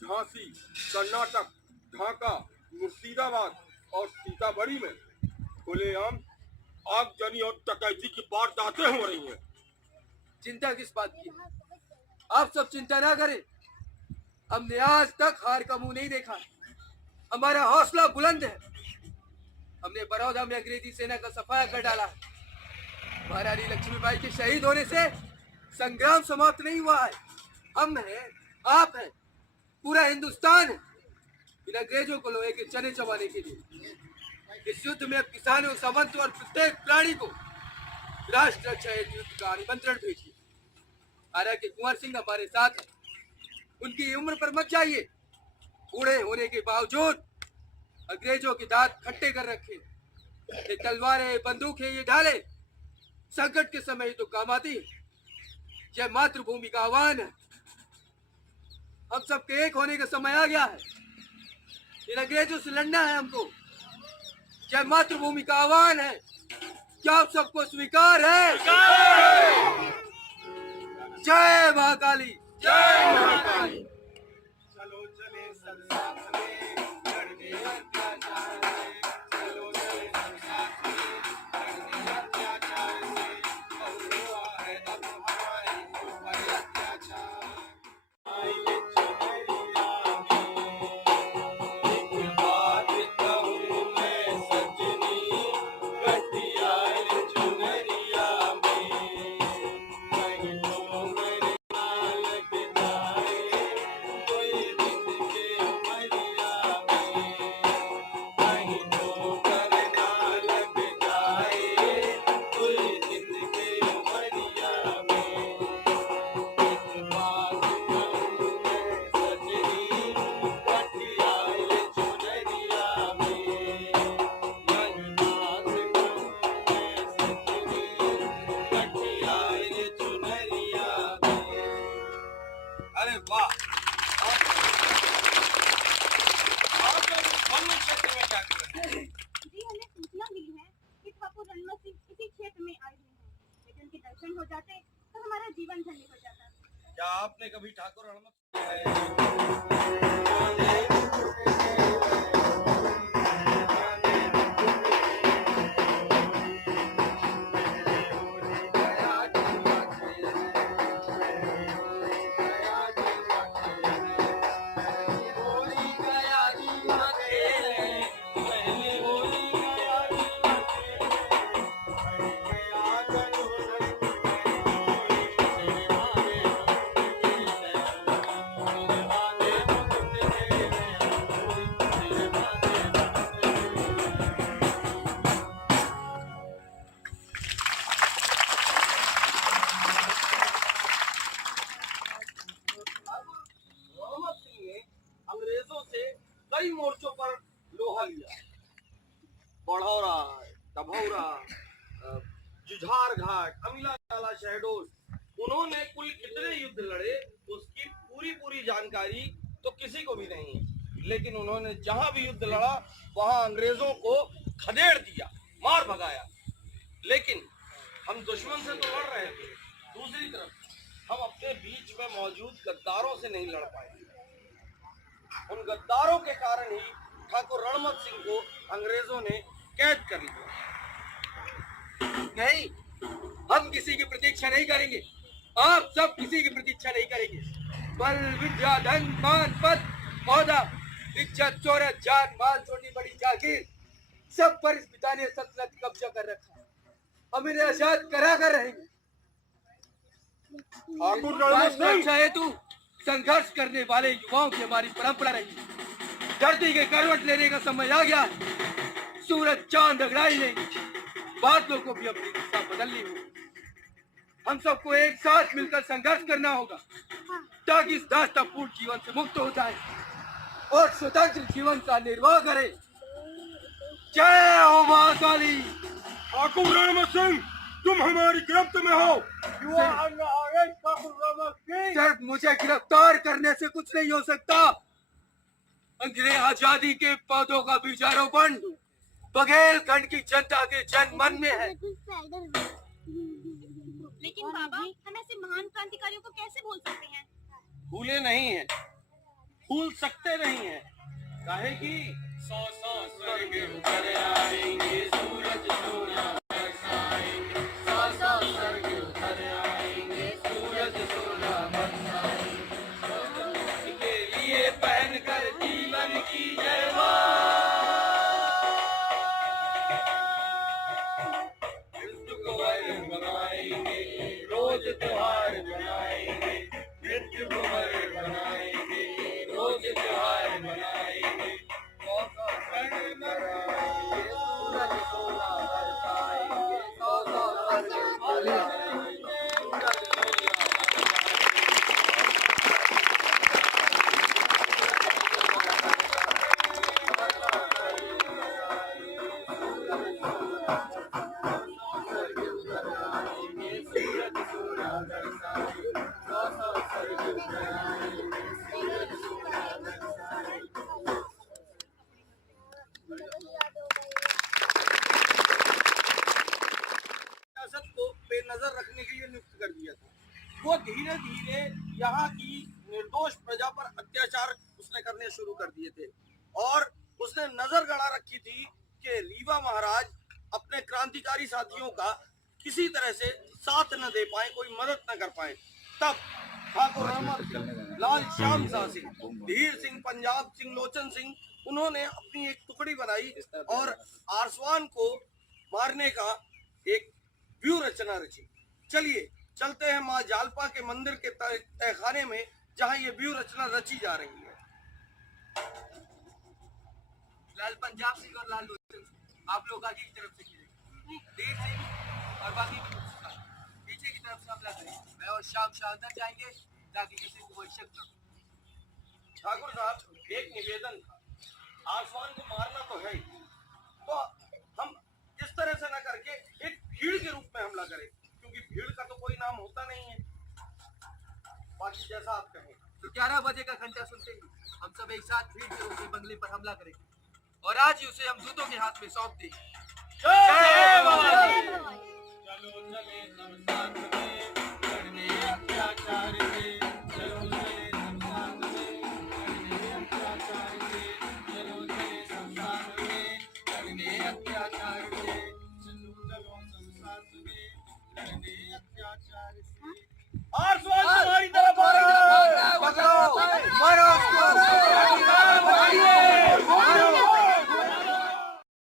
झांसी, कर्नाटक, ढाका, मुर्शिदाबाद और सीतामढ़ी में खुलेआम आगजनी और डकैती की वारदातें हो रही हैं। चिंता किस बात की? आप सब चिंता ना करें। हमने आज तक हार का मुंह नहीं देखा। हमारा हौसला बुलंद है। हमने बड़ौदा में अंग्रेजी सेना का सफाया कर डाला। महारानी लक्ष्मीबाई के शहीद होने से संग्राम समाप्त नहीं हुआ है। हम हैं, आप हैं, पूरा हिंदुस्तान है इन अंग्रेजों को लोहे के चने चबाने के लिए। इस युद्ध में अब किसानों, सामंत और प्रत्येक प्राणी को राष्ट्र रक्षा हेतु युद्ध का निमंत्रण भेजिए। हालांकि कुंवर सिंह हमारे साथ है, उनकी उम्र पर मत जाइए। बूढ़े होने के बावजूद अंग्रेजों के दांत खट्टे कर रखे। ये तलवारें, बंदूकें ये ढाले संकट के समय ही तो काम आती है। यह मातृभूमि का आह्वान है। हम सबके एक होने का समय आ गया है। इन अंग्रेजों से लड़ना है हमको। यह मातृभूमि का आह्वान है। क्या आप सबको स्वीकार है? जय महाकाली, जय महाकाली। चलो चले सब साथ में लड़ने अत्याचार से, चलो चले सब साथ में लड़ने अत्याचार से, और हुआ है अब हमारे ऊपर अत्याचार। आइए चुनरिया में एक बात कहूँ मैं सजनी, घटियाल चुनरिया में कहीं तो मेरे नाल के जाए कोई दिन के उमरिया में, कहीं तो मेरे नाल के जाए कोई दिन के उमरिया में। एक बात कहूँ मैं सजनी, घटियाल चुनरिया में, यही बात कहूँ मैं सजनी, घटियाल चुनरिया में। अरे वाह! आप लोग वन क्षेत्र में क्या कर रहे हैं? जी हमें सूचना मिली है कि ठाकुर रणमत सिंह इसी क्षेत्र में आए हुए हैं। यदि उनके दर्शन हो जाते तो हमारा जीवन धन्य हो जाता। क्या आपने कभी ठाकुर रणमत रणमत सिंह ने अंग्रेजों से कई मोर्चों पर लोहा लिया। बढ़ौरा, डभौरा, जुझार घाट, अमिला नाला, शहडोल, उन्होंने कुल कितने युद्ध लड़े उसकी पूरी जानकारी तो किसी को भी नहीं है। लेकिन उन्होंने जहां भी युद्ध लड़ा वहां अंग्रेजों को खदेड़ दिया, मार भगाया। लेकिन हम दुश्मन से तो लड़ रहे थे, दूसरी तरफ हम अपने बीच में मौजूद गद्दारों से नहीं लड़ पाए। उन गद्दारों के कारण ही ठाकुर रणमत सिंह को अंग्रेजों ने कैद कर लिया। नहीं, हम किसी की प्रतीक्षा नहीं करेंगे। आप सब किसी की प्रतीक्षा नहीं करेंगे। बल, विद्या, धन, मान, पद, पौधा, इज्जत, शोहरत, जान, माल, छोटी बड़ी जागीर, सब पर इस पिता ने सल्तनत कब्जा कर रखा है। हम इन्हें आजाद करा कर रहेंगे। ठाकुर रणमत सिंह रक्षा हेतु संघर्ष करने वाले युवाओं की हमारी परंपरा रही। धरती के करवट लेने का समय आ गया है। सूरज चांद अगड़ाई नहीं, बादलों को भी अपनी दिशा बदलनी होगी। हम सबको एक साथ मिलकर संघर्ष करना होगा ताकि इस दास्तापूर्ण जीवन से मुक्त हो जाए और स्वतंत्र जीवन का निर्वाह करे। जय हो महाकाली। ठाकुर रणमत सिंह, तुम हमारी गिरफ्त में हो। सिर्फ मुझे गिरफ्तार करने से कुछ नहीं हो सकता। अंग्रेज आजादी के पौधों का बीजारोपण बघेलखंड की जनता के जन मन में है। लेकिन बाबा, हम ऐसे महान क्रांतिकारियों को कैसे भूल सकते हैं? भूले नहीं है, भूल सकते नहीं हैं, काहे कि 100 स्वर्ग उतर आएंगे, सूरज सोना बरसाएंगे, 100 स्वर्ग उतर आएंगे, सूरज सोना बरसाएंगे, के लिए पहन कर जीवन की मृत्यु को वर बनाएंगे, रोज त्योहार बनाएंगे, मृत्यु को वर बनाएंगे, रोज त्योहार बनाएंगे, सूरज सोना बरसाएंगे, 100 स्वर्ग उतर आएंगे, सूरज सोना सियासत को बेनजर रखने के लिए नियुक्त कर दिया था। वो धीरे धीरे यहाँ की निर्दोष प्रजा पर अत्याचार उसने करने शुरू कर दिए थे और उसने नजर गड़ा रखी थी कि रीवा महाराज अपने क्रांतिकारी साथियों का किसी तरह से साथ न दे पाए, कोई मदद न कर पाए। तब ठाकुर रहमत लाल श्याम शाह सिंह, धीर सिंह, पंजाब सिंह, लोचन सिंह, उन्होंने अपनी एक टुकड़ी बनाई और आसवान को मारने का एक व्यूह रचना रची। चलिए चलते हैं माँ जालपा के मंदिर के तहखाने में, जहाँ ये व्यूह रचना रची जा रही है। लाल पंजाब सिंह और लाल लोचन सिंह, आप लोग आगे की तरफ से गिरे, धीर सिंह और बाकी की पीछे की तरफ से हमला करें। मैं और शाम शाह अंदर जाएंगे ताकि किसी को कोई शक न हो। ठाकुर साहब, एक निवेदन था, आसमान को मारना तो है ही, तो हम इस तरह से न करके एक भीड़ के रूप में हमला करें, क्योंकि भीड़ का तो कोई नाम होता नहीं है। बाकी जैसा आप कहें। तो 11 बजे का घंटा सुनते ही हम सब एक साथ भीड़ के रूप में बंगले पर हमला करेंगे और आज ही उसे हम दूतों के हाथ में सौंप देंगे। जय भवानी।